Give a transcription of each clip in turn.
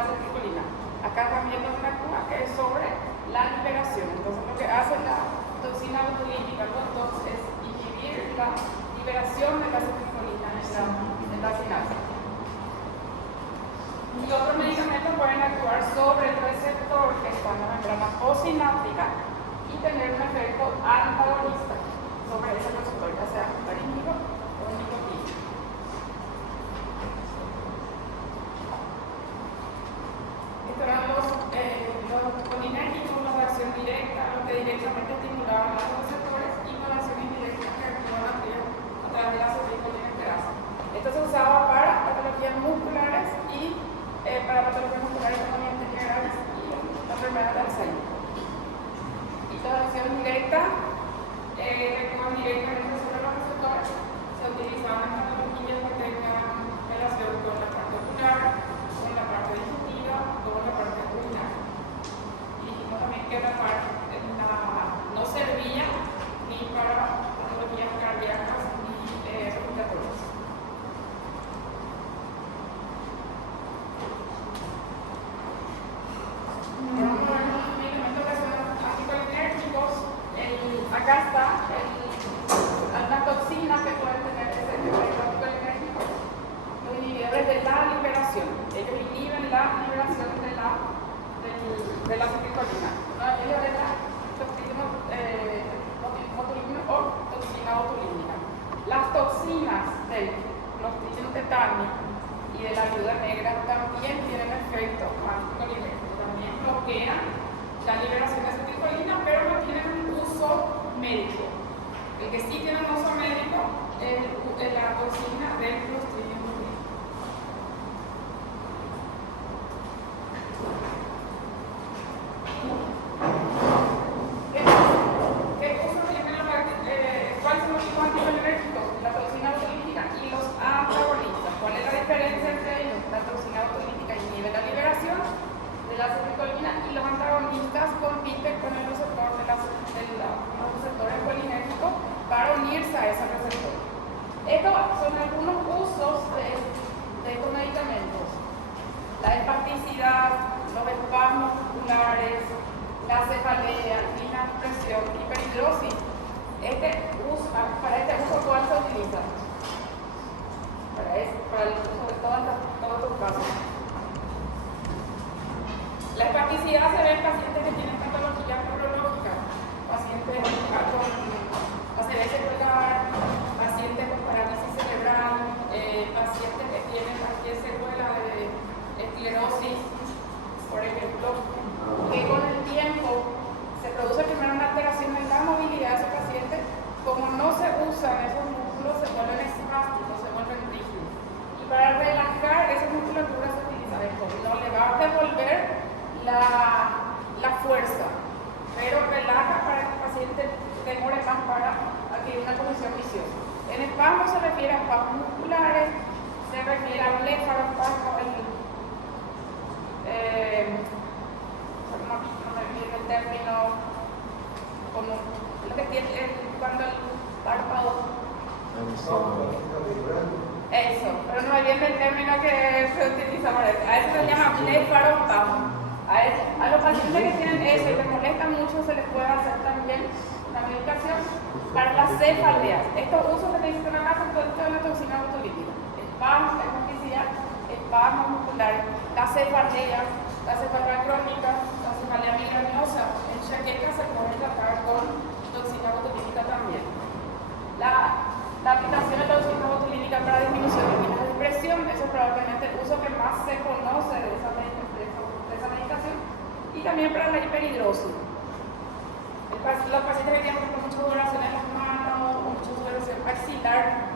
la acetilcolina. Acá también lo una actúa que es sobre la liberación. Entonces lo que hace la toxina botulínica es inhibir la liberación de la acetilcolina en la sinapsis. Y otros medicamentos pueden actuar sobre el receptor que está en la membrana posináptica y tener un efecto antagonista sobre ese receptor, ya sea muscarínico o nicotínico. Estos eran los colinérgicos, los de acción directa, los que directamente estimulaban a los receptores, y los de acción indirecta que actúan a través de la acetilcolina esperasa. Esto se usaba para patologías musculares y para patologías musculares también generales y la enfermedad de Alzheimer. Y la acción directa, con directamente sobre los receptores, se utilizaban en patologías que tengan relación con la parte ocular, con la parte digestiva, con la parte urinaria. Y dijimos también que la parte no servía ni para patologías cardíacas ni respiratorias. Acá está una toxina que puede tener ese efecto anticolinérgico, los inhibidores de la liberación. Ellos inhiben la liberación de la acetilcolina. Ellos es la toxina botulínica o toxina botulínica. Las toxinas del Clostridium tetani y de la viuda negra también tienen efecto anticolinérgico. También bloquean la liberación de acetilcolina, pero no tienen un uso médico. El que sí tiene un uso médico es la toxina del Clostridium botulinum. ¿Cuáles son los tipos anticolinérgicos? La toxina botulínica y los antagonistas. ¿Cuál es la diferencia entre ellos? La toxina botulínica inhibe la liberación de la acetilcolina y los antagonistas compiten con el receptor de los receptores colinérgicos para unirse a ese receptor. Estos son algunos usos de estos medicamentos: la hepaticidad, los espasmos musculares, la cefalea, inexpresión, hiperhidrosis. Para este uso, ¿cuál se utiliza? Para el uso de todos estos casos. La hepaticidad se ve en pacientes que tienen patologías neurológicas, pacientes con ACV celular, pacientes con parálisis cerebral, pacientes que tienen cualquier secuela de esclerosis, por ejemplo, que con el tiempo se produce primero una alteración en la movilidad de ese paciente. Como no se usan esos músculos, se vuelven espásticos, se vuelven rígidos. Y para relajar esa musculatura se utiliza esto. No le va a devolver la fuerza, pero relaja para que el paciente demore más para adquirir una condición viciosa. En espasmo se refiere a espasmos musculares, se refiere a blefarospasmo, no me viene el término como lo que tiene cuando el párpado. Eso, pero no me viene el término que se utiliza para eso. A eso se llama blefarospasmo. A los pacientes que tienen eso y que molestan mucho se les puede hacer también una medicación para las cefaleas. Estos usos que necesitan acá son producto de la toxina botulínica: espasmos, hepaticidad, espasmos musculares, la cefalea crónica, la cefalea migrañosa. En enxaqueca se puede tratar con toxina botulínica también. La aplicación de la toxina botulínica para disminución de niveles de presión, eso es probablemente el uso que más se conoce de esa medicación, y también para la hiperhidrosis. Los pacientes que tienen mucha sudoración en las manos o mucha sudoración axilar,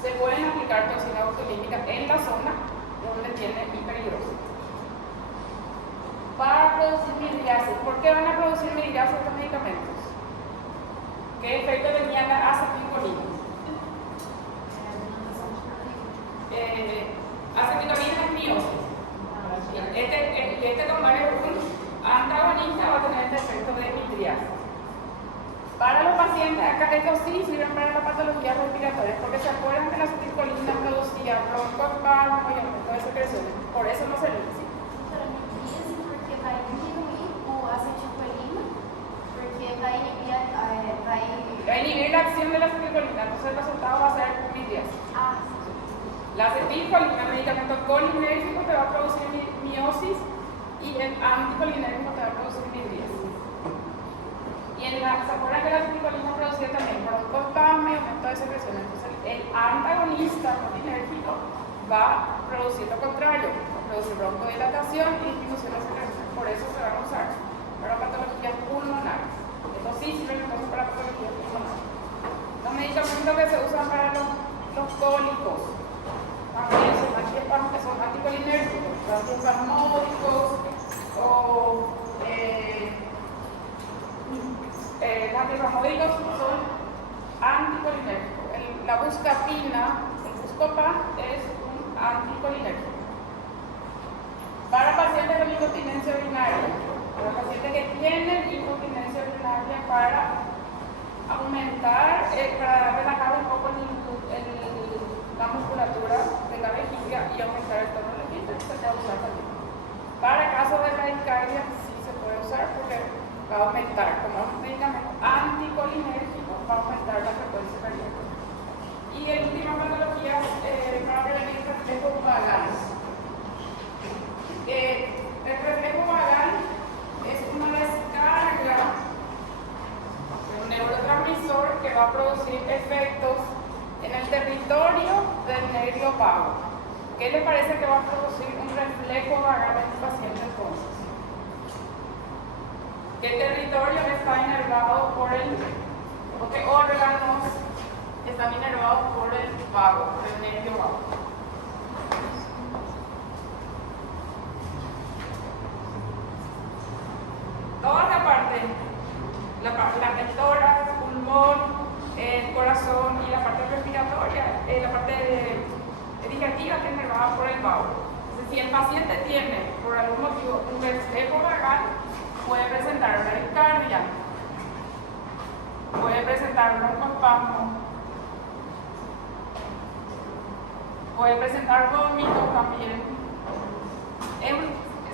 se pueden aplicar toxina botulínica en la zona donde tiene hiperhidrosis. Para producir midriasis. ¿Por qué van a producir midriasis estos medicamentos? ¿Qué efecto tenía la acetilcolina? Acetilcolina es miosis. Este como es un antagonista, va a tener este efecto de midriasis. Para los pacientes, acá estos sí sirven para las patologías respiratorias, porque se acuerdan que la acetilcolina producía broncoespasmo y aumento de secreciones. Por eso no se necesita. el resultado va a ser midriasa. La acetilcolina, el medicamento colinérgico, te va a producir miosis y el anticolinérgico te va a producir midriasa. Y ¿se acuerdan que la acetilcolina producía también broncoespasmo y aumento de secreción? Entonces el antagonista colinérgico va a producir lo contrario, va a producir broncodilatación y disminución de secreción. Por eso se van a usar para patologías pulmonares. Esto sí sirve entonces para patologías pulmonares. Los medicamentos que se usan para los cólicos también son anticolinérgicos, antiespasmódicos o antiespasmódicos son anticolinérgicos. La buscapina, el Buscopan, es un anticolinérgico. Para pacientes con incontinencia urinaria, para pacientes que tienen incontinencia urinaria, para aumentar, para relajar un poco la musculatura de la vejiga y aumentar el tono de la vejiga, se puede usar también. Para casos de bradicardia sí se puede usar porque va a aumentar, como un medicamento anticolinérgico, va a aumentar la frecuencia cardíaca. Y el última patología para prevenir reflejo vagal. El reflejo vagal es una descarga de un neurotransmisor que va a producir efectos en el territorio del nervio vago. ¿Qué le parece que va a producir un reflejo vagal en el paciente entonces? ¿Qué territorio está inervado por o qué órganos están inervados por el vago, por el nervio vago? Toda la parte, el tórax, el pulmón, el corazón y la parte respiratoria, la parte digestiva está inervada por el vago. Entonces, si el paciente tiene por algún motivo un reflejo vagal, puede presentar una discardia, puede presentar un broncoespasmo, puede presentar vómito también.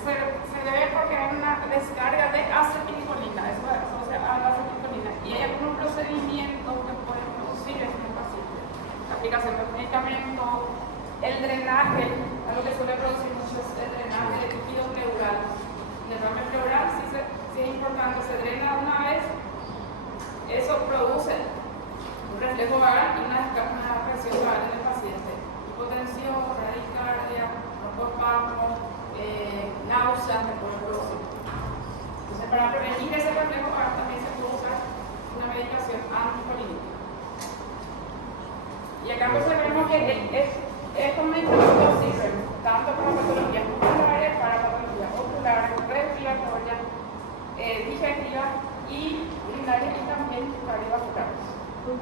Se debe porque hay una descarga de acetilcolina, eso se asocia a la acetilcolina, y hay algunos procedimientos que pueden producir en el paciente. La aplicación del medicamento, el drenaje, algo que suele producir mucho es el drenaje de líquido pleural. El derrame pleural sí es importante, se drena una vez, eso produce un reflejo vagal y una presión vagal en el paciente. Hipotensión, bradicardia, broncoespasmo, náuseas que pueden producir. Entonces, para prevenir ese reflejo vagal también se puede usar una medicación anticolínica. Y acá pues vemos que estos medicamentos sirven tanto para patologías musculares, para patologías oculares, respiratorias, digestivas y urinarias y también cardiovasculares.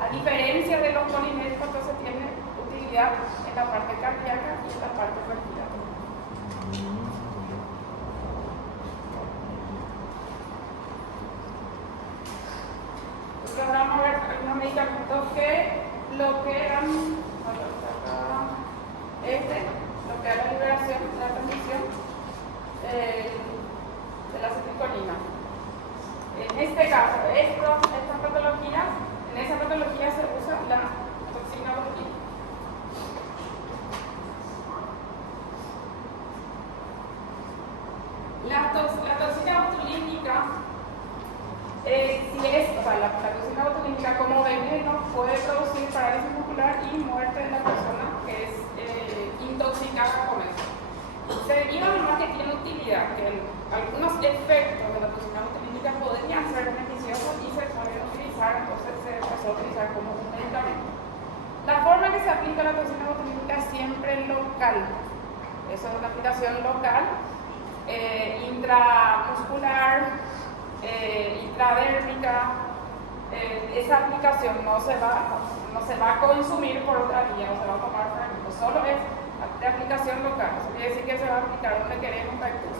A diferencia de los colinérgicos, entonces tienen utilidad en la parte cardíaca y en la parte respiratoria. Entonces vamos a ver algunos medicamentos que bloquean bloquea la liberación, la transmisión de la acetilcolina. En este caso, esta patología, en esa patología se usa la toxina botulínica. La toxina botulínica, la toxina botulínica como veneno puede producir parálisis muscular y muerte de la persona que es intoxicada con eso. Se deriva nomás que tiene utilidad, que algunos efectos de la toxina botulínica podrían ser beneficiosos y se pueden utilizar, entonces se empezó a utilizar como un medicamento. La forma que se aplica la toxina botulínica es siempre local. Eso es una aplicación local, intramuscular, intradérmica. Esa aplicación no se va a consumir por otra vía, no se va a tomar por ejemplo, solo es de aplicación local. Eso quiere decir que se va a aplicar donde queremos efectos.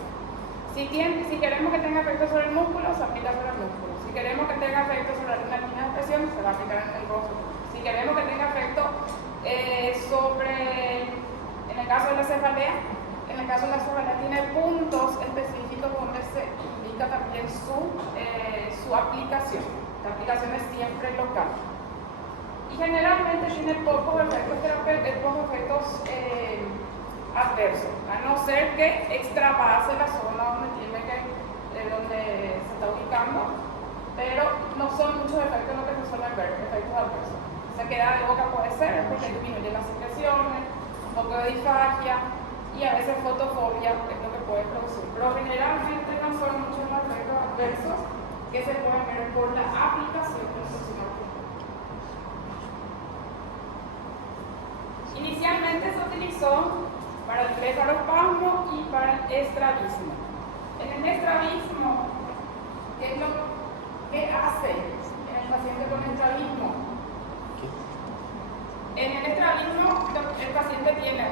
Si queremos que tenga efectos sobre el músculo, se aplica sobre el músculo. Si queremos que tenga efectos sobre alguna línea de expresión, se va a aplicar en el rostro. Si queremos que tenga efecto en el caso de la cefalea, tiene puntos específicos donde se indica también su aplicación. La aplicación es siempre local. y generalmente tiene pocos efectos adversos, a no ser que extravase la zona donde se está ubicando, pero no son muchos efectos lo que se suelen ver, efectos adversos. Sequedad de boca puede ser porque disminuye las secreciones, un poco de disfagia y a veces fotofobia es lo que puede producir, pero generalmente no son muchos los efectos adversos que se pueden ver por la aplicación del succinol. Inicialmente se utilizó para el blefarospasmo y para el estrabismo. En el estrabismo, ¿qué es lo que hace en el paciente con estrabismo? En el estrabismo, el paciente tiene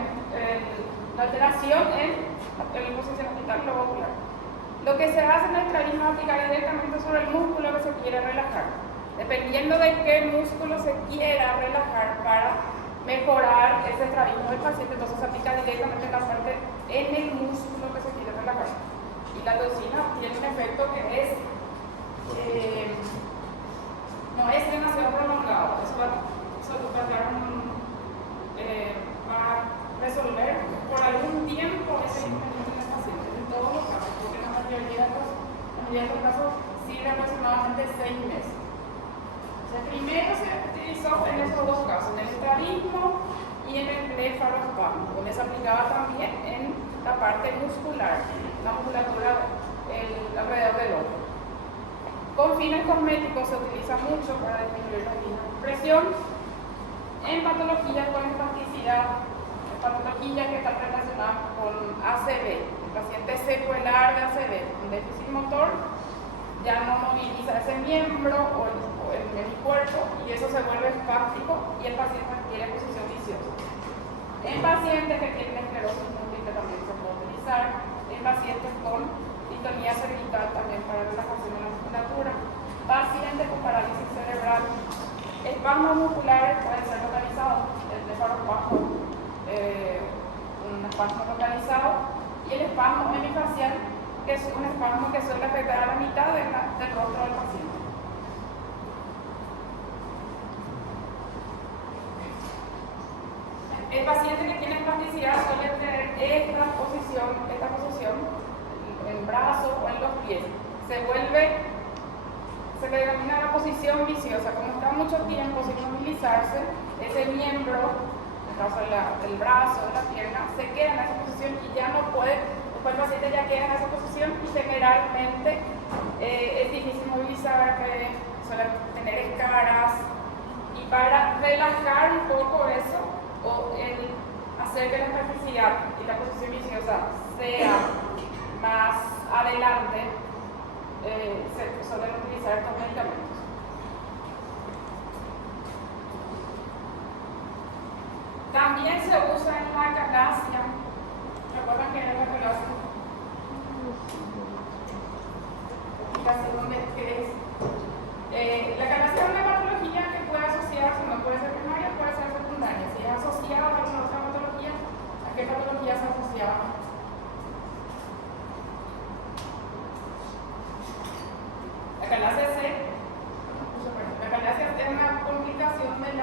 la alteración en la posición orbital globocular. Lo que se hace en el estrabismo es aplicar directamente sobre el músculo que se quiere relajar. Dependiendo de qué músculo se quiera relajar para mejorar ese estrabismo del paciente, entonces se aplica directamente en la parte en el músculo que se quiere relajar. Y la toxina tiene un efecto que es no es demasiado prolongado. Eso va a resolver por algún tiempo ese inconveniente en el paciente, en todos los casos, porque en la mayoría de los casos sirve aproximadamente 6 meses. Primero se utilizó en estos dos casos, en el estrabismo y en el blefarospasmo, donde se aplicaba también en la parte muscular, la musculatura alrededor del ojo. Con fines cosméticos se utiliza mucho para disminuir la presión en patologías con espasticidad, patología que está relacionada con ACV. El paciente secuelar de ACV, un déficit motor, ya no moviliza ese miembro o el cuerpo y eso se vuelve espástico y el paciente adquiere posición viciosa. En pacientes que tienen esclerosis múltiple también se puede utilizar, en pacientes con distonia cervical también para relajación de la musculatura, pacientes con parálisis cerebral, espasmos musculares pueden ser localizados, el blefarospasmo, un espasmo localizado y el espasmo hemifacial, que es un espasmo que suele afectar a la mitad del rostro del paciente. El paciente que tiene espasticidad suele tener esta posición en el brazo o en los pies. Se le denomina la posición viciosa. Como está mucho tiempo sin movilizarse, ese miembro, en el caso del brazo, de la pierna, se queda en esa posición y ya no puede, después el paciente ya queda en esa posición y generalmente es difícil movilizarse, suele tener escaras, y para relajar un poco eso, o el hacer que la espasticidad y la posición viciosa sea más adelante, se suelen utilizar estos medicamentos. También se usa en la calasia. ¿Recuerdan que era la calasia? La calasia es una patología que puede asociarse, no puede ser primaria, puede ser secundaria. Si es asociada a alguna otra patología, ¿a qué patología se asociaba? La calasia es una complicación de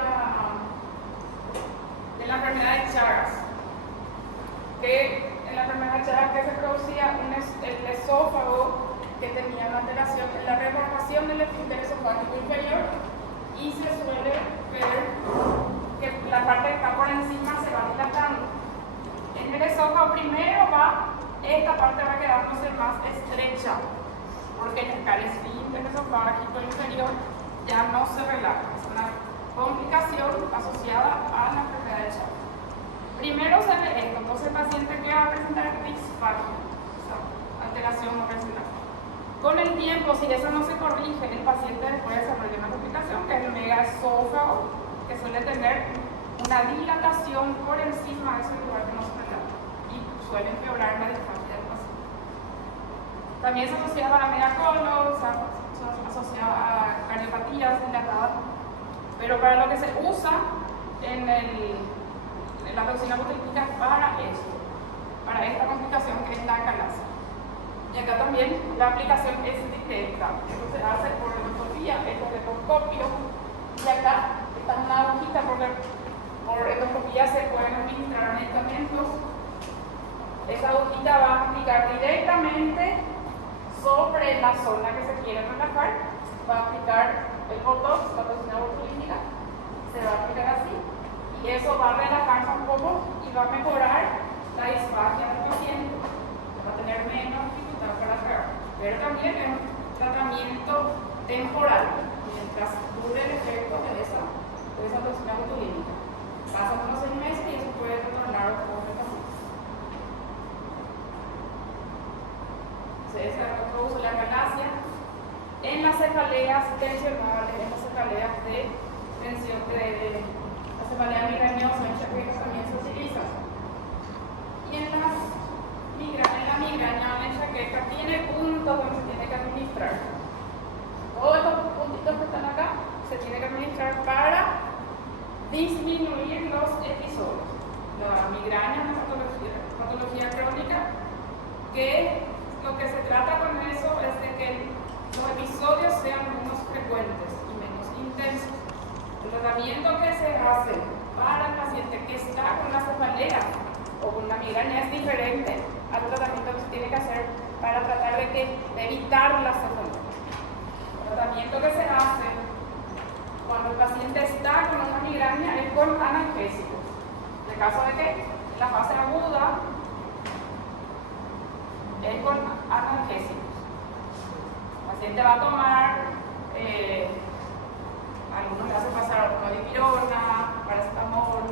la enfermedad de Chagas, que en la enfermedad de Chagas que se producía el esófago que tenía una alteración en la relajación del esfínter esofágico inferior y se suele ver que la parte que está por encima se va dilatando. En el esófago primero esta parte va quedándose más estrecha, porque el esfínter esofágico inferior ya no se relaja. Es una complicación asociada a la enfermedad de Chagas. Primero se ve esto, entonces el paciente que va a presentar disfagia, alteración no resonante. Con el tiempo, si eso no se corrige, el paciente después desarrolla una complicación que es el megaesófago, que suele tener una dilatación por encima de ese lugar que no se relata y suele empeorar la disfagia del paciente. También se asociaba a la megacolon, se asociaba a cardiopatías dilatadas, pero para lo que se usa en la toxina botulínica para esto, para esta complicación que es la calasia. Y acá también la aplicación es directa, esto se hace por endoscopía, esto es endoscopio, y acá esta es una agujita porque por endoscopía se pueden administrar medicamentos. Esa agujita va a aplicar directamente sobre la zona que se quiere relajar. Va a aplicar el botox, la toxina botulínica, se va a aplicar así y eso va a relajarse un poco y va a mejorar la disfagia del paciente. Va a tener menos dificultad para tragar. Pero también es un tratamiento temporal mientras dure el efecto de esa toxina botulínica. Pasan unos 6 meses y eso puede retornar completamente. Se produce la galaxia en las cefaleas tensionales, en las cefaleas de tensión, la cefalea migrañosa, en enxaquecas también se utiliza. Y en la migraña, la enxaqueca tiene puntos donde se tiene que administrar. Todos estos puntitos que están acá se tiene que administrar para disminuir los episodios. La migraña es una patología crónica que lo que se trata con eso es de que los episodios sean menos frecuentes y menos intensos. El tratamiento que se hace para el paciente que está con la cefalea o con una migraña es diferente al tratamiento que se tiene que hacer para tratar de evitar la cefalea. El tratamiento que se hace cuando el paciente está con una migraña es con analgésicos. En el caso de que la fase aguda es con analgésicos. El paciente va a tomar, algunos le hacen pasar dipirona, paracetamol,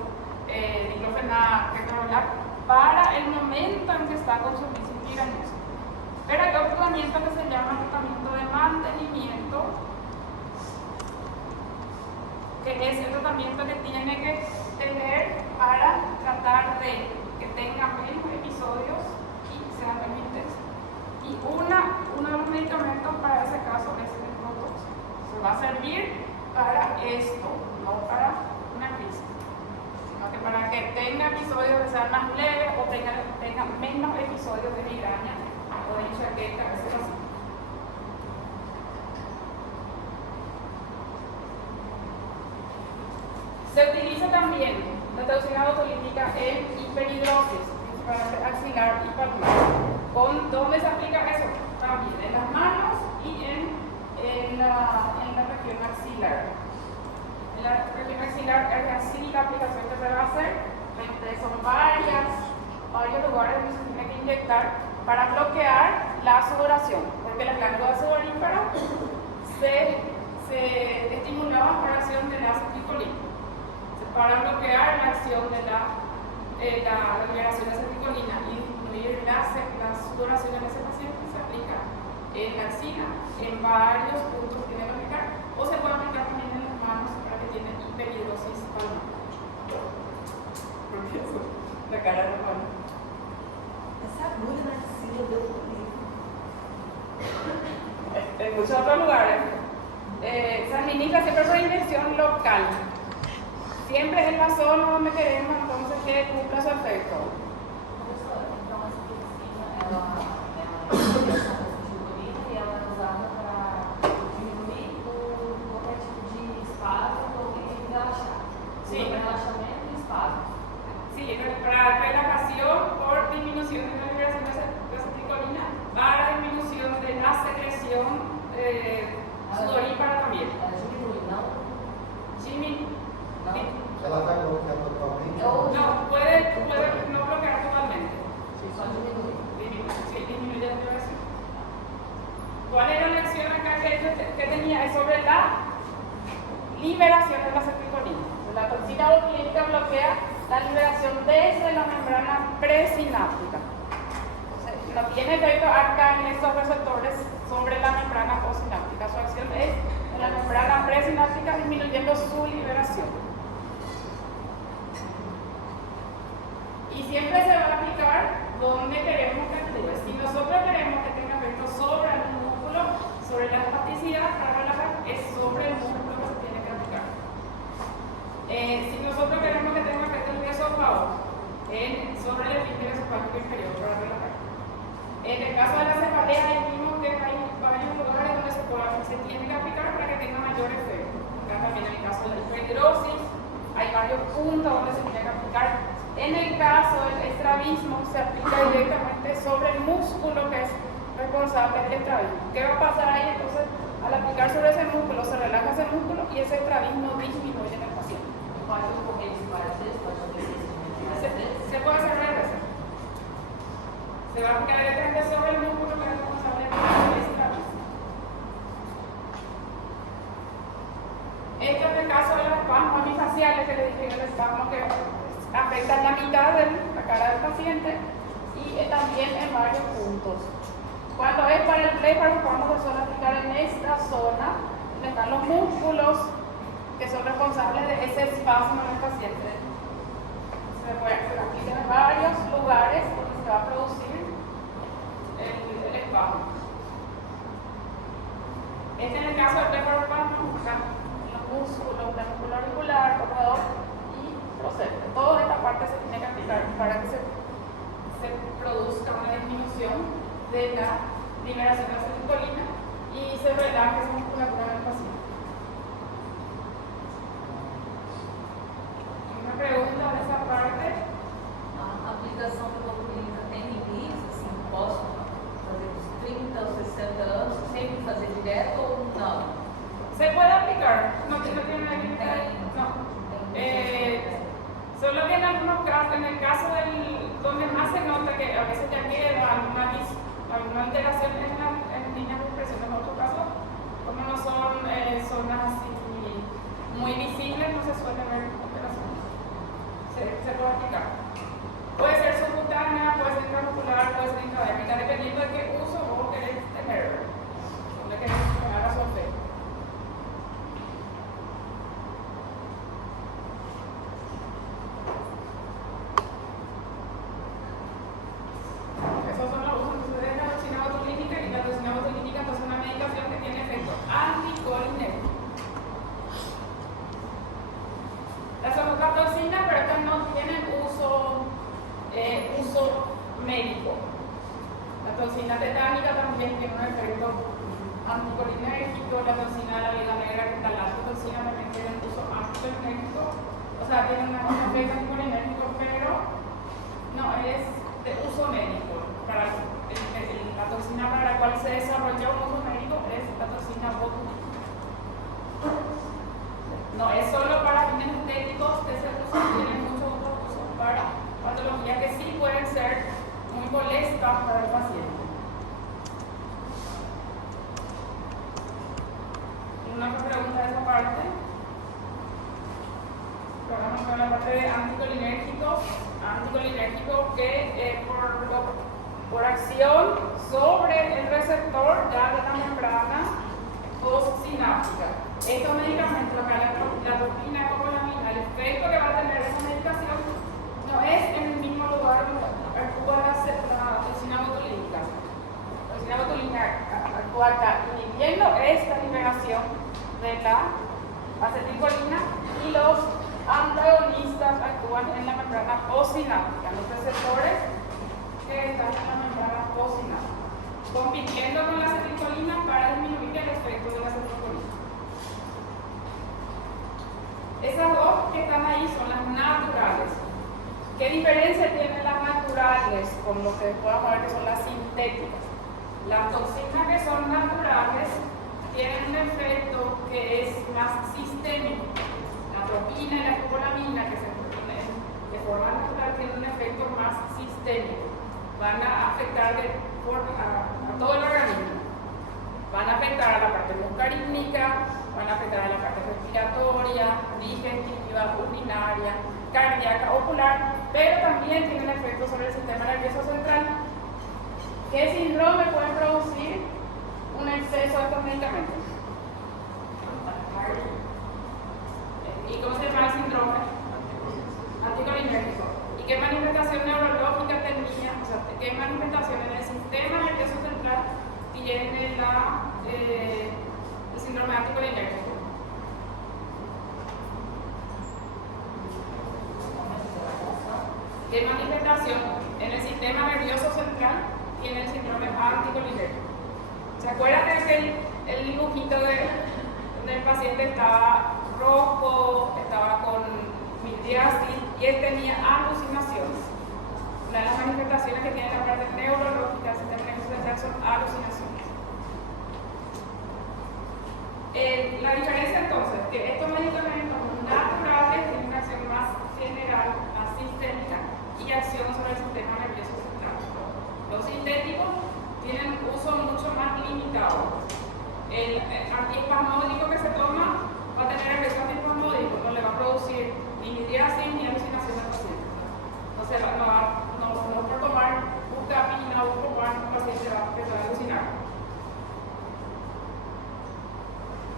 diclofenac, ketorolac, para el momento en que está con su crisis migrañosa. Pero hay otro tratamiento que se llama tratamiento de mantenimiento, que es el tratamiento que tiene que tener para tratar de que tenga menos episodios y sea menos intenso. Y uno de los medicamentos para ese caso es el botox. Se va a servir para esto, no para una crisis, sino que para que tenga episodios que sean más leves o tenga menos episodios de migraña o de enxaqueca, etc. Se utiliza también la toxina botulínica en hiperhidrosis, principalmente axilar y palmar. ¿Dónde se aplica eso? También en las manos y en la región axilar. En la región axilar es así la aplicación que se va a hacer. Son varios lugares donde se tiene que inyectar para bloquear la sudoración, porque las glándulas sudoríparas se estimulaban por acción de la acetilcolina. Para bloquear la acción de la liberación de acetilcolina y disminuir la sudoración en ese paciente, se aplica en la axila, en varios puntos que tiene que aplicar, o se puede aplicar también en las manos para que tienen hiperhidrosis palmar. Porque eso, la cara de la mano. Essa agulha na axila deu comigo. En muchos otros lugares. Se administra siempre por inyección local. Siempre es en la zona donde queremos entonces que cumpla su efecto. Professora, então essa toxina, ela é e ela é usada para diminuir qualquer tipo de espasmo ou relaxar. Sí. Para relaxamento e espasmo. Sí, para relajación por disminución de la liberación de acetilcolina, para disminución de la secreción sudorípara también. Ela diminui, não? Ela vai bloquear totalmente? No, puede no bloquear totalmente. Só diminui. Disminuye la liberación. ¿Cuál era la acción acá que tenía? Es sobre la liberación de la acetilcolina. La toxina botulínica bloquea la liberación desde la membrana presináptica. Entonces, no tiene efecto acá en estos receptores sobre la membrana postsináptica. Su acción es en la membrana presináptica disminuyendo su liberación. Y siempre se va a aplicar donde queremos que actúe. Si nosotros queremos que tenga efecto sobre el músculo, sobre la espasticidad, para relajar, es sobre el músculo que se tiene que aplicar. Si nosotros queremos que tenga efecto en el esófago, sobre el esfínter esofágico inferior para relajar. En el caso de la cefalea, vimos que hay varios lugares donde se tiene que aplicar para que tenga mayor efecto. Acá también en el caso de la hiperhidrosis, punto donde se tiene que aplicar. En el caso del estrabismo, se aplica directamente sobre el músculo que es responsable del estrabismo. ¿Qué va a pasar ahí? Entonces, al aplicar sobre ese músculo, se relaja ese músculo y ese estrabismo disminuye en el paciente. Pode ocorrer isso várias vezes, pode acontecer isso várias vezes. Se puede hacer varias veces. Se va a aplicar directamente sobre el músculo que es responsable del estrabismo. Este es el caso de los espasmos amifaciales que le dije, el espasmo que afecta la mitad de la cara del paciente y también en varios puntos. Cuando es para el blefarospasmo se suele aplicar en esta zona, donde están los músculos que son responsables de ese espasmo en el paciente. Se aplica en varios lugares donde se va a producir el espasmo. Este es el caso del blefarospasmo, los músculos, el músculo auricular, corredor y proceder. Toda esta parte se tiene que aplicar para que se produzca una disminución de la liberación de acetilcolina y se relaje esa musculatura del paciente. Una pregunta de esa parte. A aplicação da botulina tem limites, assim, posso fazer dos 30 aos 60 anos, sempre fazer direto ou não? Se puede aplicar, no tiene límite, no. Solo que en algunos casos, en el caso donde más se nota que a veces ya queda alguna alteración en líneas de expresión, en otros casos, como no son zonas así muy visibles, no se suele ver alteraciones. Se puede aplicar. Puede ser subcutánea, puede ser intramuscular, puede ser intradérmica, dependiendo de qué uso vos querés tener, donde querés poner a su efecto. Esos son los usos. Entonces, la toxina botulínica y la toxina botulínica es una medicación que tiene efecto anticolinérgico. Las otras toxinas, pero estas no tienen uso médico. La toxina tetánica también tiene un efecto anticolinérgico, la toxina de la viuda negra, que está la toxina también tiene un uso anticolinérgico, o sea, tiene un efecto anticolinérgico, pero no es de uso médico. Para la toxina para la cual se desarrolla un uso médico es la toxina botulínica. No es solo para fines estéticos que se usa, tiene muchos otros usos para patologías que sí pueden ser muy molestas para el paciente. Una pregunta de esa parte. Ahora vamos a ver la parte de anticolinérgicos. Anticolinérgicos que por acción sobre el receptor ya de la membrana postsináptica. Estos medicamentos, la dopamina, copolamina, el efecto que va a tener esa medicación no es en el mismo lugar donde actúa la toxina botulínica. La toxina botulínica actúa acá inhibiendo esta liberación de la acetilcolina y los antagonistas actúan en la membrana postsináptica, los receptores que están en la membrana postsináptica, compitiendo con la acetilcolina para disminuir el efecto de la acetilcolina. Esas dos que están ahí son las naturales. ¿Qué diferencia tienen las naturales con lo que podemos ver que son las sintéticas? Las toxinas que son naturales tienen un efecto que es más sistémico. La atropina y la copolamina que se produce de forma natural tienen un efecto más sistémico. Van a afectar a todo el organismo. Van a afectar a la parte muscarínea, van a afectar a la parte respiratoria, digestiva, urinaria, cardíaca, ocular, pero también tienen efectos sobre el sistema nervioso central. ¿Qué síndrome puede producir un exceso de estos medicamentos? ¿Y cómo se llama el síndrome? Anticolinérgico. ¿Y qué manifestación neurológica tenía? O sea, ¿qué manifestación en el sistema nervioso central tiene el síndrome anticolinérgico? ¿Qué manifestación en el sistema nervioso central tiene el síndrome anticolinérgico? ¿Se acuerdan de el dibujito donde el paciente estaba rojo, estaba con midriasis, y él tenía alucinaciones. Una de las manifestaciones que tiene la parte neurológica del sistema nervioso central son alucinaciones. La diferencia entonces es que estos medicamentos naturales tienen una acción más general, más sistémica y acción sobre el sistema nervioso central. Los sintéticos tienen un uso mucho más limitado. El antiespasmódico que se toma va a tener efecto antiespasmódico, no le va a producir ni midriasis ni alucinación al paciente. Entonces no por tomar bucapina o bucopan, el paciente va a empezar a alucinar.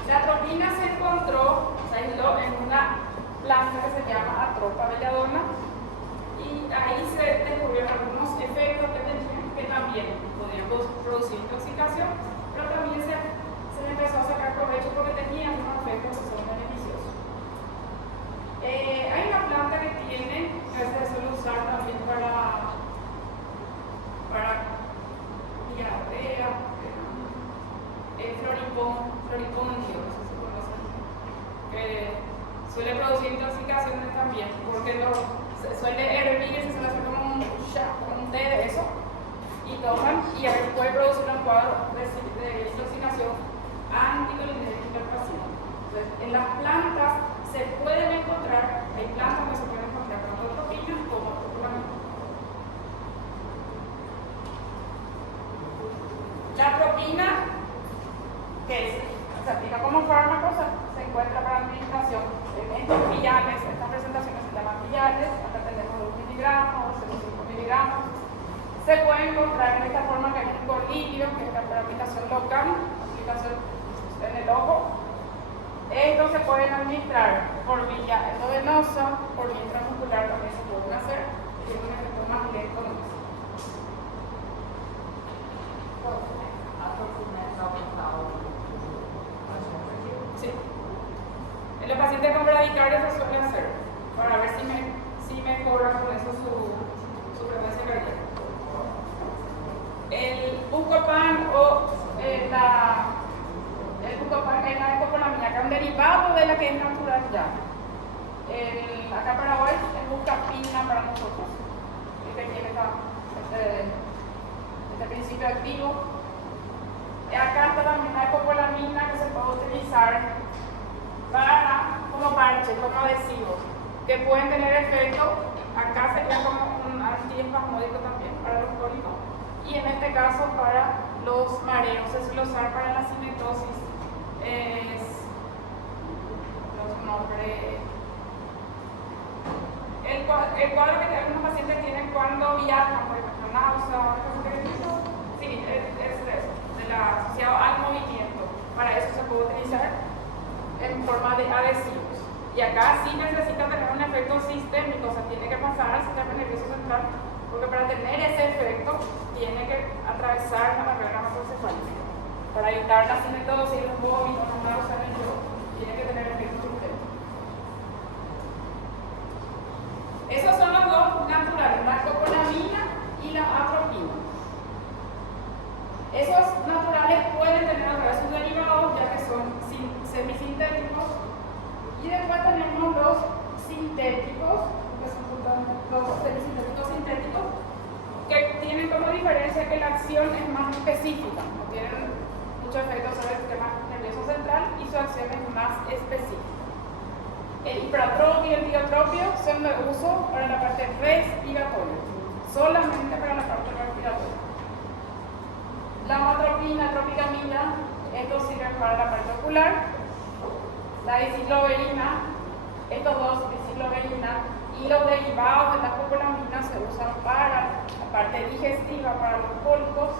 La atropina se encontró, se aisló en una planta que se llama Atropa belladonna, y ahí se descubrieron algunos efectos que tenían que también podían producir intoxicación, pero también se le empezó a sacar provecho porque tenía unos efectos que son beneficiosos. Hay una planta que tiene, que se suele usar también para diarrea, floripondio, no sé si conocen, que suele producir intoxicaciones también, porque se suele hervir y se suele hacer como un té de eso, y toman, y a veces puede producir un cuadro de intoxicación anticolinérgica al paciente. Entonces, en las plantas se pueden encontrar, hay plantas que se pueden encontrar tanto atropinas como atropolamina. La atropina, que se aplica como fármaco, se encuentra para administración en estos viales, estas presentaciones se llaman viales, acá tenemos 2 miligramos, 0,5 miligramos. Se puede encontrar en esta forma que viene con líquido, que es para aplicación local, aplicación en el ojo. Estos se pueden administrar por vía endovenosa, por vía intramuscular también se pueden hacer, y tiene un efecto más lento. Sí. En los pacientes con bradicardia se suele hacer para ver si mejora con eso su frecuencia cardíaca. El Bucopan o el Bucopan es la ecopolamina, que es un derivado de la que es natural ya. Acá para hoy es Bucapina para nosotros, que tiene este principio activo. Acá está también la ecopolamina que se puede utilizar como parche, como adhesivos, que pueden tener efecto. Acá sería como un antiespasmódico también para los cólicos, y en este caso para los mareos se suele usar para la cinetosis. El cuadro que algunos pacientes tienen cuando viajan, por ejemplo, náusea, sí, es asociado al movimiento. Para eso se puede utilizar en forma de adhesivos. Y acá sí necesita tener un efecto sistémico, o sea, tiene que pasar al sistema nervioso central, porque para tener ese efecto tiene que atravesar la barrera hematoencefálica. Para evitar la cinetosis, los vómitos, la náusea, tiene que tener efecto sistémico. Esos son los dos naturales, la ecopolamina y la atropina. Esos naturales pueden tener otra vez sus derivados, ya que son semisintéticos. Y después tenemos los sintéticos, que son los semisintéticos sintéticos, que tienen como diferencia que la acción es más específica, no tienen mucho efecto sobre el sistema nervioso central y su acción es más específica. El hipertropio y el diotropio son de uso para la parte respiratoria, solamente para la parte respiratoria. La matropina, tropicamina, estos sirven para la parte ocular. La dicicloverina, estos dos, dicicloverina y los derivados de la copolamina se usan para la parte digestiva, para los cólicos.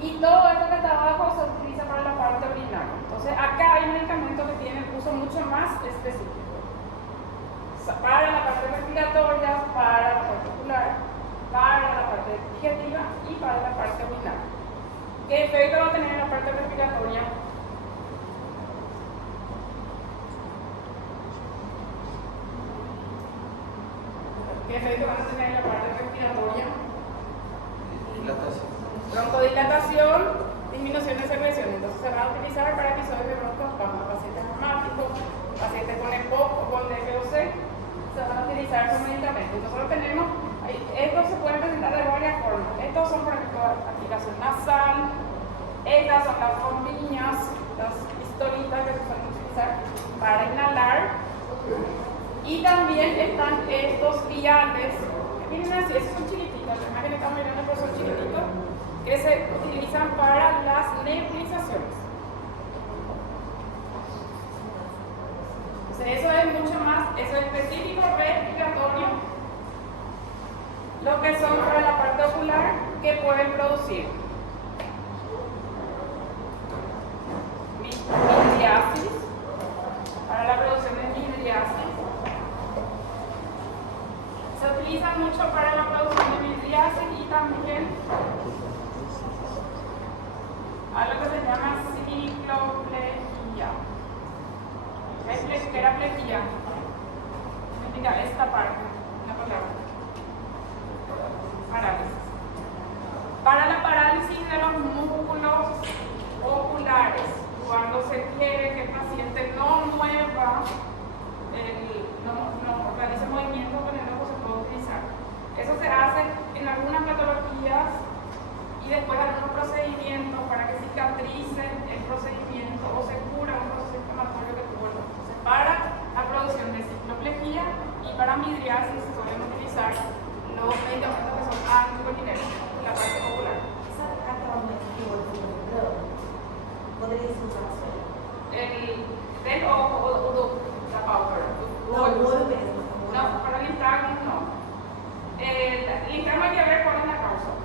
Y todo esto que está abajo se utiliza para la parte urinaria. Entonces acá hay medicamentos que tienen uso mucho más específico. Para la parte respiratoria, para la parte ocular, para la parte digestiva y para la parte urinaria. ¿Qué efecto va a tener en la parte respiratoria? ¿Qué efecto van a tener en la parte respiratoria? Dilatación. Broncodilatación, disminución de secreción. Entonces se va a utilizar para episodios de broncoespasmo, pacientes asmáticos, pacientes con EPOC o con DPOC, se van a utilizar esos medicamentos. Nosotros tenemos, estos se pueden presentar de varias formas. Estos son, por ejemplo, aplicación nasal, estas son las bombillas, las pistolitas que se pueden utilizar para inhalar. Y también están estos viales, que vienen así, esos son chiquititos, la imagen está muy grande, pero son chiquititos, que se utilizan para las nebulizaciones. Eso es mucho más, eso es específico respiratorio, lo que son para la parte ocular que pueden producir midriasis, para la producción de midriasis. Se utiliza mucho para la producción de midriasis y también algo que se llama cicloplegia. ¿Qué era plejía? Significa esta parte, la palabra. Parálisis. Para la parálisis de los músculos oculares, cuando se quiere que el paciente no mueva, no realice movimientos con el ojo, se puede utilizar. Eso se hace en algunas patologías y después algunos procedimientos para que cicatrice el procedimiento o se cura un proceso inflamatorio que tuvo el ojo. Entonces, para la producción de cicloplegia y para midriasis se suelen utilizar los medicamentos que son anticolinérgicos en la parte ocular. ¿Podría ser usado? Del ojo o la powder. No, el olho mesmo. No, para el nistagmo no. El nistagmo hay que ver cuál es la causa.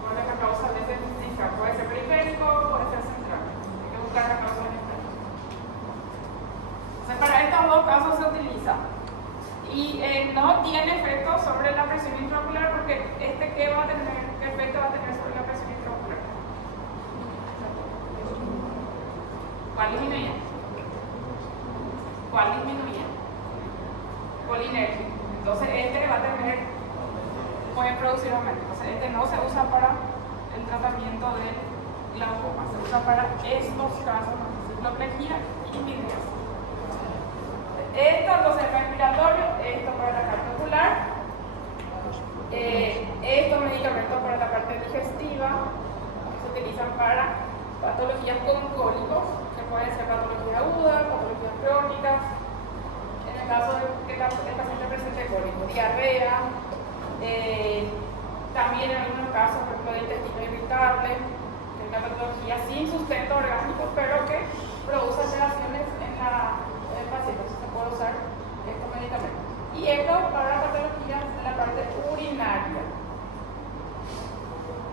¿Cuál es la causa de ese nistagmo? Puede ser periférico, puede ser central. Hay que buscar la causa del nistagmo. Entonces, para estos dos casos se utiliza. Y no tiene efecto sobre la presión intraocular porque ¿qué efecto va a tener sobre la presión intraocular? ¿Cuál disminuye? ¿Cuál disminuye? Colinérgico. Entonces puede producir aumento. Entonces este no se usa para el tratamiento del glaucoma, se usa para estos casos de cicloplegia y midriasis. Esto entonces respiratorio, esto para la parte ocular, estos medicamentos para la parte digestiva, se utilizan para patologías con cólicos, que pueden ser patologías agudas, patologías crónicas, en el caso de que el paciente presente cólico, diarrea, también en algunos casos, por ejemplo, de intestino irritable, que es una patología sin sustento orgánico, pero que produce alteraciones en el paciente, entonces se puede usar estos medicamentos. Y esto para patologías en la parte urinaria.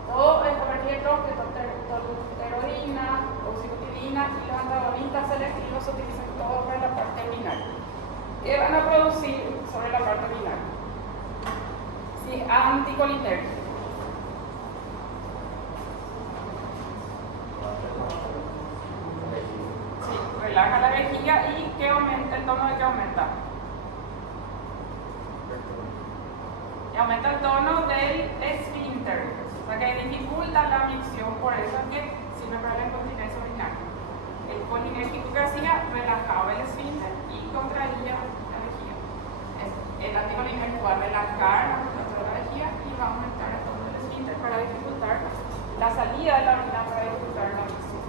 Todo esto, por ejemplo, tolterodina, oxicutidina y los antagonistas selectivos se utilizan todo para la parte urinaria. ¿Qué van a producir sobre la parte urinaria? Sí, anticolinérgicos. Sí, relaja la vejiga y ¿qué aumenta? ¿El tono de qué aumenta? Y aumenta el tono del esfínter, o sea que dificulta la micción, por eso es que sirve para la incontinencia urinaria. El colinérgico que hacía relajaba el esfínter y contraía la vejiga. El anticolinérgico va a relajar la musculatura de la vejiga y va a aumentar el tono del esfínter para dificultar la salida de la orina, para dificultar la micción.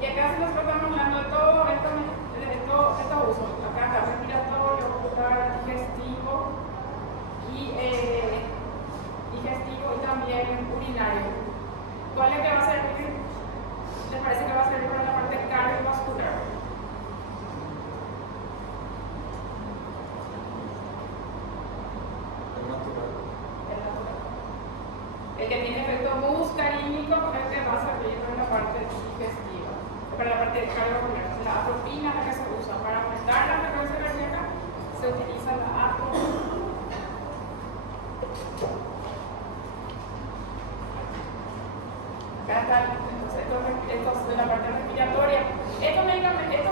Y acá nosotros estamos hablando de todo estos usos, acá respiratorio, ocular, digestivo y también urinario. ¿Cuál es el que va a servir? ¿Les parece que va a servir para la parte cardiovascular? El que tiene efecto muscarínico es el que va a servir para la parte digestiva, para la parte cardiovascular. La atropina es la que se usa para aumentar la frecuencia cardíaca, se utiliza la atropina. Acá están estos de la parte respiratoria. Estos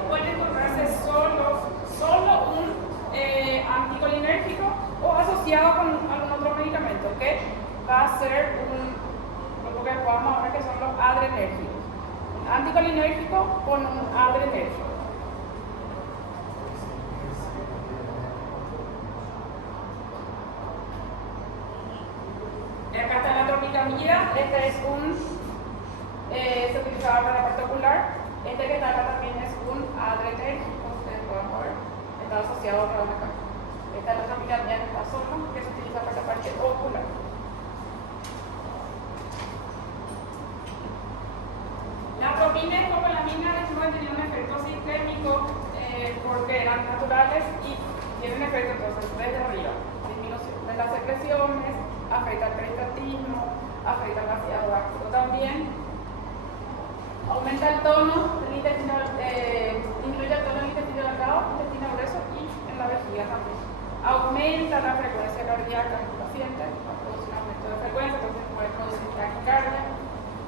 pueden encontrarse solo un anticolinérgico o asociado con algún otro medicamento, que va a ser lo que podamos hablar que son los adrenérgicos. anticolinérgico con un adrenérgico. Acá está la tropicamida, este es se utilizaba para la parte ocular. Este que está acá también es un adrenérgico, ustedes pueden ver, está asociado a la acá. Esta es la tropicamida en esta zona que se utiliza para la parte ocular. La atropina y copolamina pueden tener un efecto sistémico porque eran naturales y tienen efecto entonces desde arriba. Disminución de las secreciones, afecta el peristaltismo, afecta el vaciado gástrico también, aumenta el tono del intestino, disminuye el tono del intestino delgado, intestino grueso y en la vejiga también. Aumenta la frecuencia cardíaca en el paciente, va a producir un aumento de frecuencia, entonces puede producir taquicardia,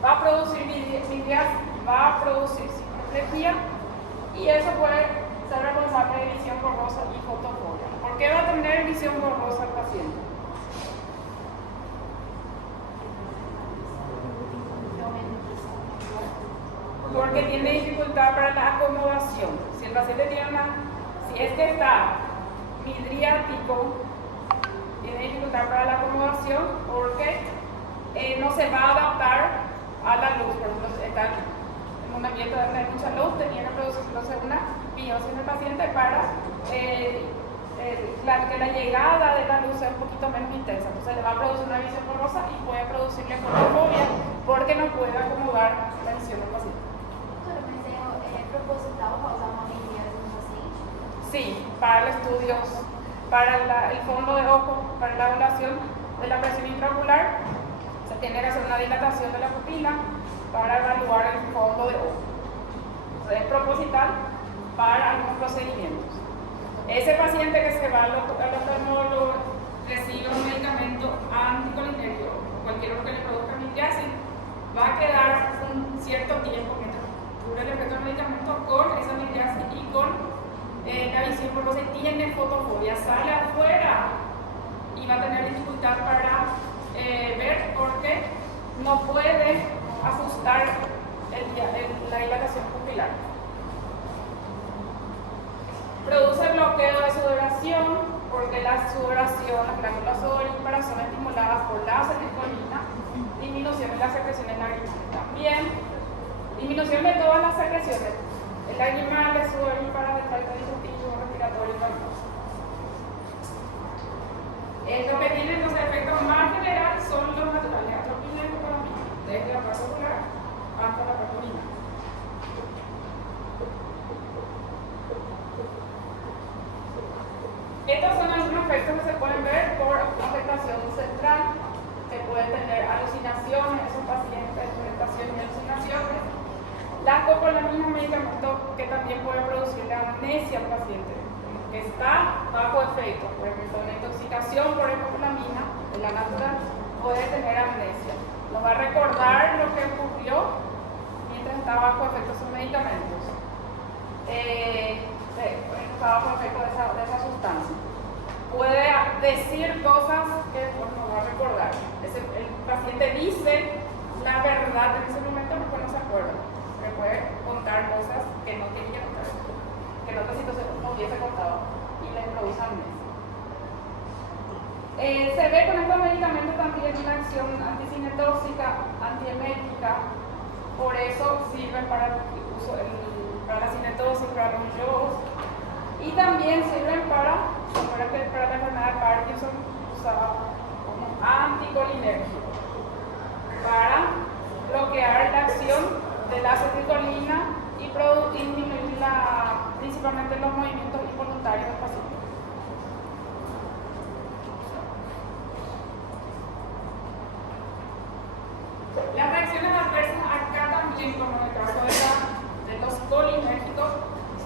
va a producir midriasis, va a producir cicloplegia y eso puede ser responsable de visión borrosa y fotofobia. ¿Por qué va a tener visión borrosa el paciente? Porque tiene dificultad para la acomodación. Si el paciente tiene si es que está midriático, tiene dificultad para la acomodación porque no se va a adaptar a la luz. Por ejemplo, está en un ambiente donde hay mucha luz, tenía que producirse una biosis en el paciente para que la llegada de la luz sea un poquito menos intensa. Entonces le va a producir una visión borrosa y puede producirle fotofobia porque no puede acomodar la visión del paciente. Proposital causar uma midriase no paciente? Sí, para el estudio, para el fondo de ojo, para la evaluación de la presión intraocular, se tiene que hacer una dilatación de la pupila para evaluar el fondo de ojo. Entonces, es proposital para algunos procedimientos. Ese paciente que se va al oftalmólogo recibe un medicamento anticolinérgico, cualquier otro que le produzca midriasis, va a quedar un cierto tiempo mientras dura el efecto del medicamento con esa midriasis y con la visión borrosa y tiene fotofobia, sale afuera y va a tener dificultad para ver porque no puede ajustar la dilatación pupilar. Produce bloqueo de sudoración porque la sudoración, las glándulas sudoríparas son estimuladas por la acetilcolina, disminución de las secreciones lagrimales también, disminución de todas las secreciones, el lagrimal, el sudorípara, el tracto digestivo, respiratorio y nervioso. Lo que tienen los efectos más generales son los naturales, atropina y copolamina, desde la parte ocular hasta la parte urinaria. Estos son algunos efectos que se pueden ver por afectación central, que pueden tener alucinaciones, esos pacientes, afectación y alucinaciones. La copolamina es un medicamento que también puede producirle amnesia al paciente, que está bajo efecto. Por ejemplo, una intoxicación por copolamina, de la natural, puede tener amnesia. Nos va a recordar lo que ocurrió mientras estaba bajo efecto de esos medicamentos. Está bajo efecto de esa sustancia. Puede decir cosas que después no va a recordar. El paciente dice la verdad en ese momento porque no se acuerda. Pero puede contar cosas que no quería contar, que en otra situación no hubiese contado y le produce amnesia. Se ve con estos medicamentos también una acción anticinetóxica, antiemética, por eso sirven para la cinetosis, para los yodos, y también sirven para la enfermedad de Parkinson, usado como anticolinérgico, para bloquear la acción de la acetilcolina y disminuir principalmente los movimientos involuntarios del paciente. Las reacciones adversas acá también, como en el caso de los colinérgicos,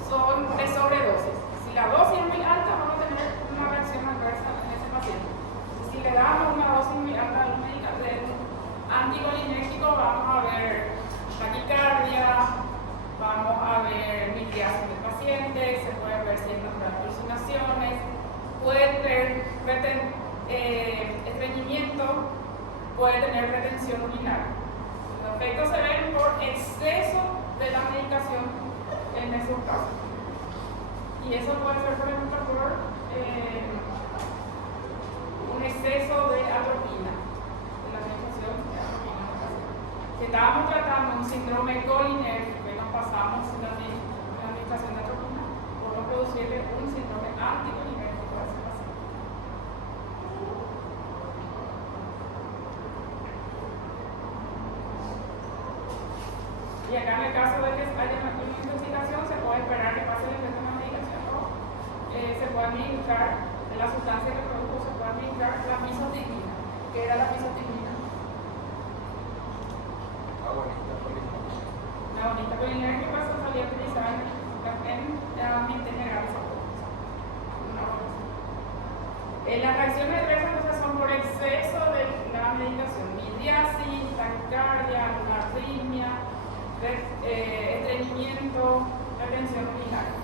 son de sobredosis. Si la dosis es muy alta, vamos a tener una reacción adversa en ese paciente. Si le damos una dosis muy alta de un anticolinérgico, vamos a ver taquicardia, vamos a ver midriasis del paciente, se puede ver ciertas alucinaciones, puede tener estreñimiento, puede tener retención urinaria. Los efectos se ven por exceso de la medicación en esos casos. Y eso puede ser, por ejemplo, por un exceso de atropina, de la medicación de atropina. Si estábamos tratando un síndrome colinérgico y nos pasamos la medicación de atropina, podemos producirle un síndrome anticolinérgico a ese paciente. Y acá en el caso de que haya una intoxicación, se puede esperar que pase el efecto de la medicación o se puede administrar de la sustancia que produjo, se puede administrar la misotimina, que era la misotimina. La bonita colinérgica se solía utilizar en ambiente general. Las reacciones adversas entonces son por exceso de la medicación: midriasis, taquicardia, arritmia, estreñimiento, retención urinaria.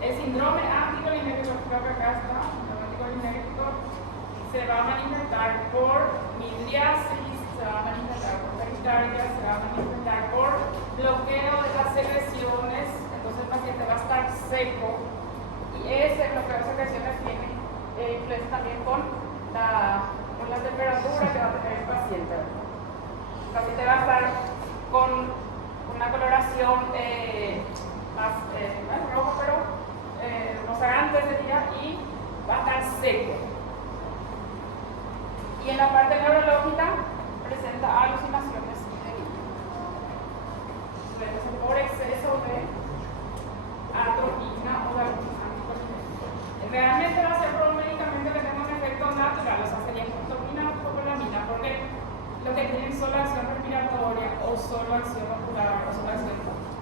El síndrome anticolinérgico, creo que acá está, el anticolinérgico se va a manifestar por midriasis, se va a manifestar por taquicardia, se va a manifestar por bloqueo de las secreciones. Entonces el paciente va a estar seco y ese bloqueo de secreciones tiene influencia también con la temperatura que va a tener el paciente. El paciente va a estar con una coloración más rojo, pero rozagante sería, y va a estar seco. Y en la parte neurológica presenta alucinaciones y delirios. Entonces, por exceso de atropina o de anticolinérgico. Realmente va a ser por un medicamento que tenga un efecto natural, o sea, sería ipoptomina o copolamina, porque lo que tienen solo acción respiratoria o solo acción ocular o solo acción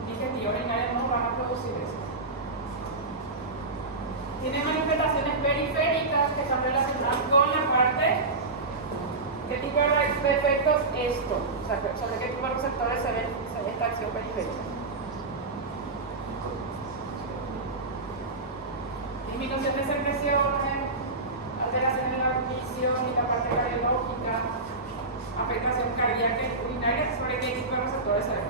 digestiva urinaria no van a producir eso. Tienen manifestaciones periféricas que están relacionadas con la parte. ¿Qué tipo de efectos esto? O sea, sobre qué tipo de receptores se ve esta acción periférica. Disminución de secreciones, alteración de la visión y la parte cardiológica, afectación cardíaca y urinaria. ¿Sobre qué tipo de receptores se ve?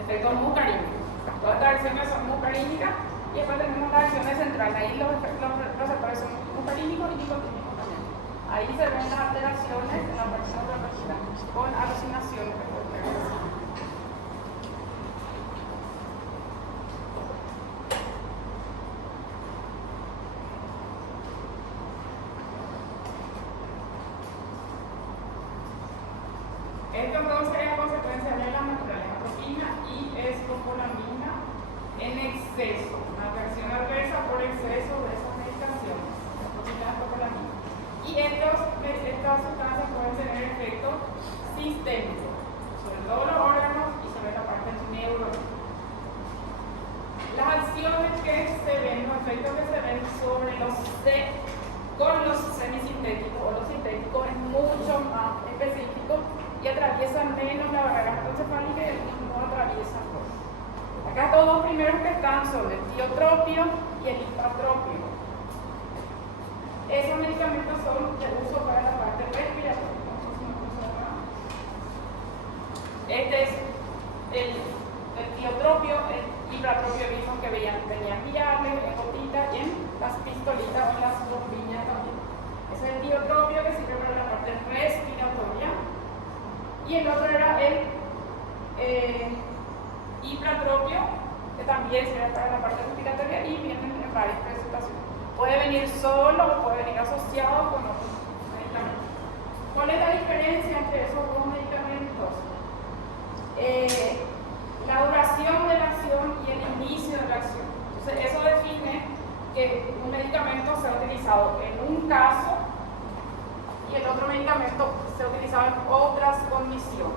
Efectos muscarínicos. Todas estas acciones son muscarínicas y después tenemos las acciones centrales. Ahí los receptores son muscarínicos y nicotínicos también. Ahí se ven las alteraciones en la parte neurológica con alucinaciones que pueden tener. Esto entonces sería consecuencia de la atropina y escopolamina en exceso, una reacción adversa por exceso de esa medicación, atropina y escopolamina. Y estas sustancias pueden tener efecto sistémico sobre todos los órganos y sobre la parte neurológica. Las acciones que se ven, los efectos que se ven con los semisintéticos o los sintéticos es mucho más específico y atraviesan menos la barrera hematoencefálica y algunos no atraviesan más. Acá estos dos primeros que están son el tiotropio y el ipatropio. Esos medicamentos son de uso para la parte respiratoria. Este es el tiotropio, el ipatropio mismo que venían viales, en gotitas y en las pistolitas o en las bombillas también. Ese es el tiotropio que sirve para la parte respiratoria. Y el otro era el ipratropio, que también sirve para la parte respiratoria y vienen en varias presentaciones. Puede venir solo o puede venir asociado con otros medicamentos. ¿Cuál es la diferencia entre esos dos medicamentos? La duración de la acción y el inicio de la acción. Entonces, eso define que un medicamento se ha utilizado en un caso y el otro medicamento se ha utilizado en otras condiciones.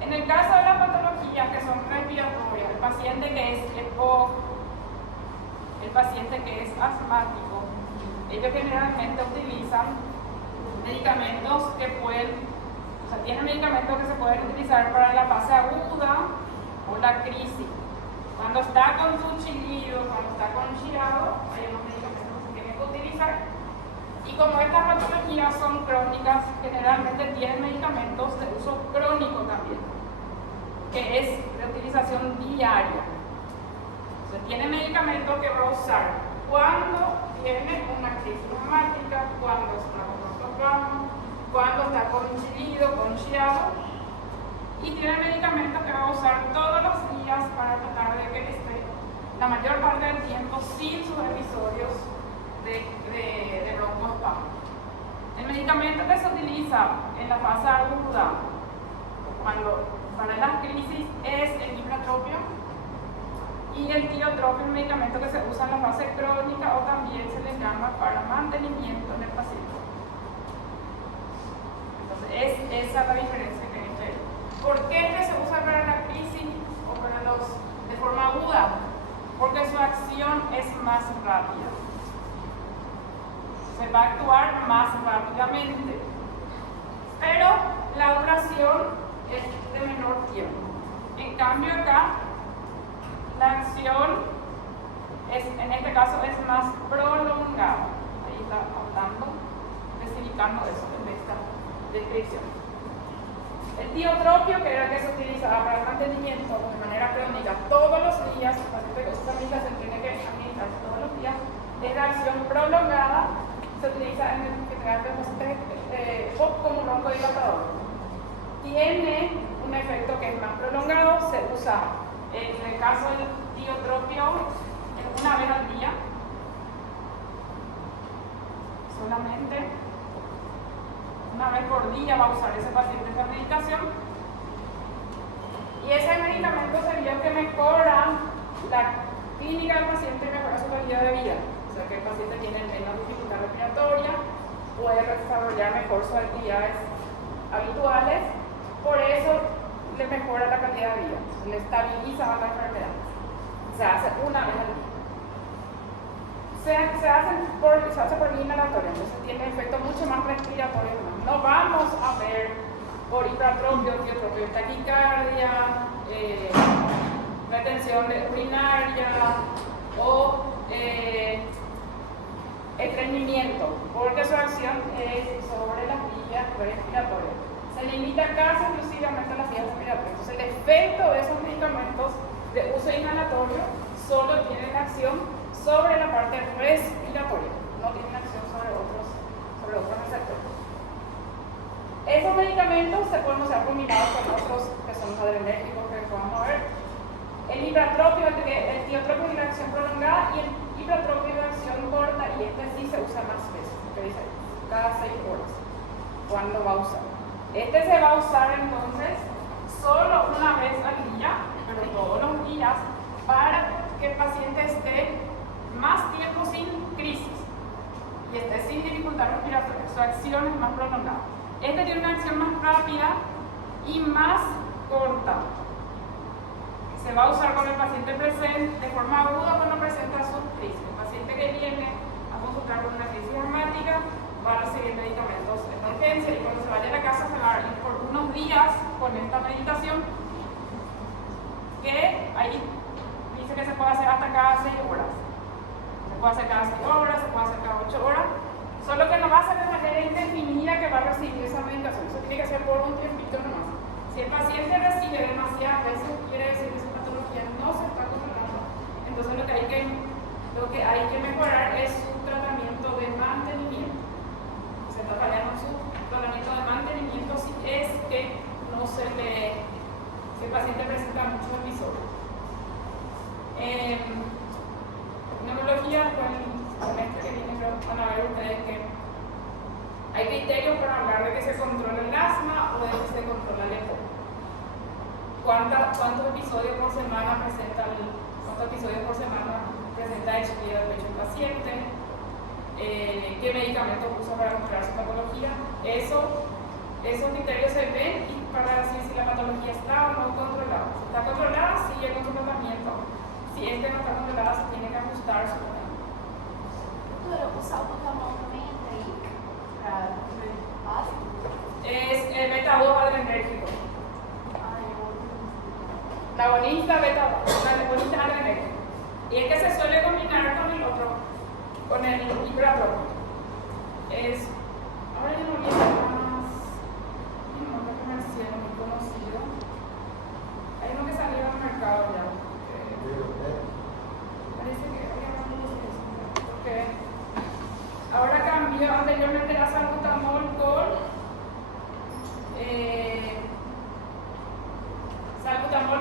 En el caso de las patologías que son respiratorias, el paciente que es EPOC, el paciente que es asmático, ellos generalmente utilizan medicamentos que tienen medicamentos que se pueden utilizar para la fase aguda o la crisis, Cuando está con su chillido, cuando está con chiado, hay unos medicamentos que se tienen que utilizar. Y como estas patologías son crónicas, generalmente tienen medicamentos de uso crónico también, que es de utilización diaria. Entonces, tiene medicamentos que va a usar cuando tiene una crisis reumática, cuando está con ortoplasma, cuando está con chillido, con chiado, y tiene medicamentos que va a usar todos los días para tratar de que esté la mayor parte del tiempo sin sus episodios de broncoespasmo. El medicamento que se utiliza en la fase aguda para las crisis es el ibratropio y el tiotropio, el medicamento que se usa en la fase crónica o también se le llama para mantenimiento en el paciente. Entonces es esa la diferencia que hay entre ellos. ¿Por qué este se usa para la crisis o para los de forma aguda? Porque su acción es más rápida. Se va a actuar más rápidamente, pero la duración es de menor tiempo. En cambio acá, la acción en este caso es más prolongada. Ahí está hablando, especificando eso en esta descripción. El tiotropio, que era el que se utilizaba para el mantenimiento de manera crónica todos los días, el paciente que usa se tiene que administrar todos los días, es la acción prolongada. Se utiliza en el general de pacientes como broncodilatador. Tiene un efecto que es más prolongado, se usa en el caso del tiotropio una vez al día, solamente una vez por día va a usar ese paciente esa medicación, y ese medicamento sería que mejora la clínica del paciente y mejora su calidad de vida. O sea, que el paciente tiene menos dificultad respiratoria, puede desarrollar mejor sus actividades habituales, por eso le mejora la calidad de vida, le estabiliza la enfermedad. Se hace una vez al día. Se hace por vía inhalatoria, entonces tiene efecto mucho más respiratorio. No vamos a ver por hipratropio, tiotropio, taquicardia, retención urinaria o estreñimiento, porque su acción es sobre las vías respiratorias. Se limita casi exclusivamente a las vías respiratorias. Entonces, el efecto de esos medicamentos de uso inhalatorio solo tienen acción sobre la parte respiratoria, no tienen acción sobre otros receptores. Esos medicamentos se pueden usar combinados con otros que son los adrenérgicos que vamos a ver. El hipratropio, el tiotropio es de acción prolongada y el hipratropio de acción corta, y este sí se usa más veces, porque dice cada 6 horas. ¿Cuándo va a usar? Este se va a usar entonces solo una vez al día, pero todos los días, para que el paciente esté más tiempo sin crisis y esté sin dificultad respiratoria. Su acción es más prolongada. Este tiene una acción más rápida y más corta. Se va a usar con el paciente presente de forma aguda cuando presenta su crisis. El paciente que viene a consultar con una crisis reumática va a recibir medicamentos en urgencia, y cuando se vaya a la casa se va a ir por unos días con esta medicación, que ahí dice que se puede hacer hasta cada 6 horas. Se puede hacer cada 6 horas, se puede hacer cada 8 horas, solo que no va a ser de manera indefinida que va a recibir esa medicación. Eso tiene que ser por un tiempito nomás. Si el paciente recibe demasiadas veces, quiere decir que su patología no se está controlando. Entonces lo que hay que mejorar es su tratamiento de mantenimiento. Se está fallando su tratamiento de mantenimiento si es que no se le, si el paciente presenta muchos episodios. Neurología, con este que viene, van a ver ustedes que hay criterios para hablar de que se controla el asma o de que se controla el EPOC. ¿Cuántos episodios por semana presenta el chillido del pecho del paciente? ¿Qué medicamentos usa para controlar su patología? Esos criterios se ven y para decir si la patología está o no controlada. Si está controlada, sigue con su tratamiento. Si no está controlada, se tiene que ajustar su tratamiento. Doutora, o salbutamol também entra aí para básico? Es el beta-2 adrenérgico. La agonista beta-2. metabolita adrenal. Y es que se suele combinar con el otro, con el hipratropio. Ahora ya no olvido más, un nombre comercial muy conocido. Hay uno que salió al mercado ya. Parece que había más eso. Porque ahora cambió, anteriormente era salbutamol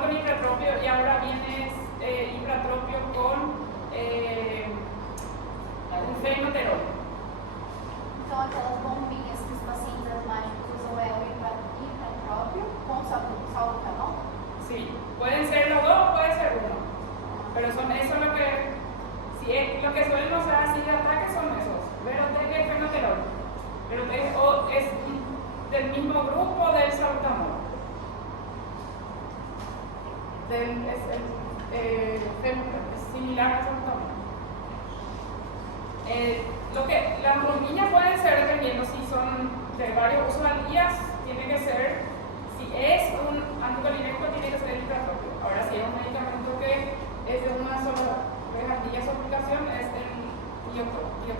con hipratropio y ahora viene hipratropio con un fenoterol. Então, aquelas bombinhas que os pacientes asmáticos usam é o hipratropio com salbutamol? Sí, pueden ser los dos, puede ser uno. Pero son eso lo que, si es lo que suelen usar así de ataque son esos. Verotec y fenoterol. Verotec es del mismo grupo del salbutamol. Es similar al salbutamol. Las bombillas pueden ser, dependiendo si son de varios usos al día, tiene que ser, si es un anticolinético, tiene que ser el hipratropio. Ahora, si es un medicamento que es de una sola vez al día su aplicación, es el diotropio.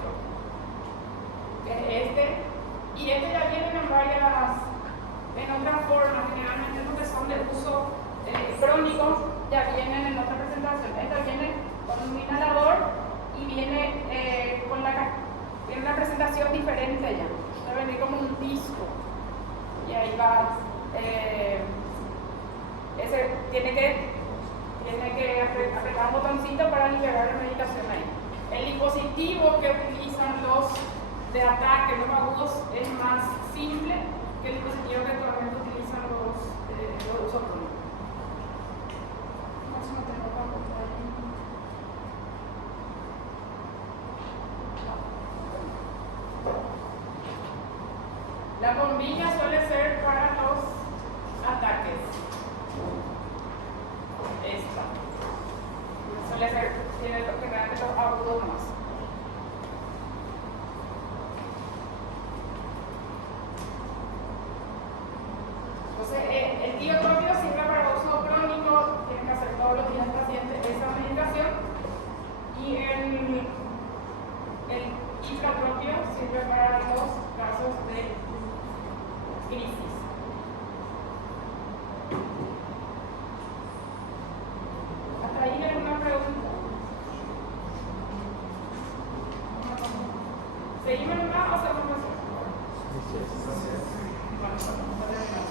Y este ya vienen en otras formas, generalmente los que son de uso crónico, ya vienen en otra presentación. Esta viene con un inhalador y viene tiene una presentación diferente ya. Va a venir como un disco. Y ahí va. Tiene que apretar un botoncito para liberar la medicación ahí. El dispositivo que utilizan los de ataque, los agudos, es más simple que el dispositivo que actualmente utilizan los usos crónicos. No tengo tampoco ahí. La bombilla suele ser para los ataques. Esta. Suele ser, tiene lo que realmente los agudos más. Entonces, el diotropio sirve para uso crónico, tiene que hacer todos los días el paciente esa medicación. Y el hipratropio sirve para los casos de crisis. ¿Hasta ahí hay alguna pregunta? ¿Seguimos más o seguimos más? Bueno, vamos a terminar.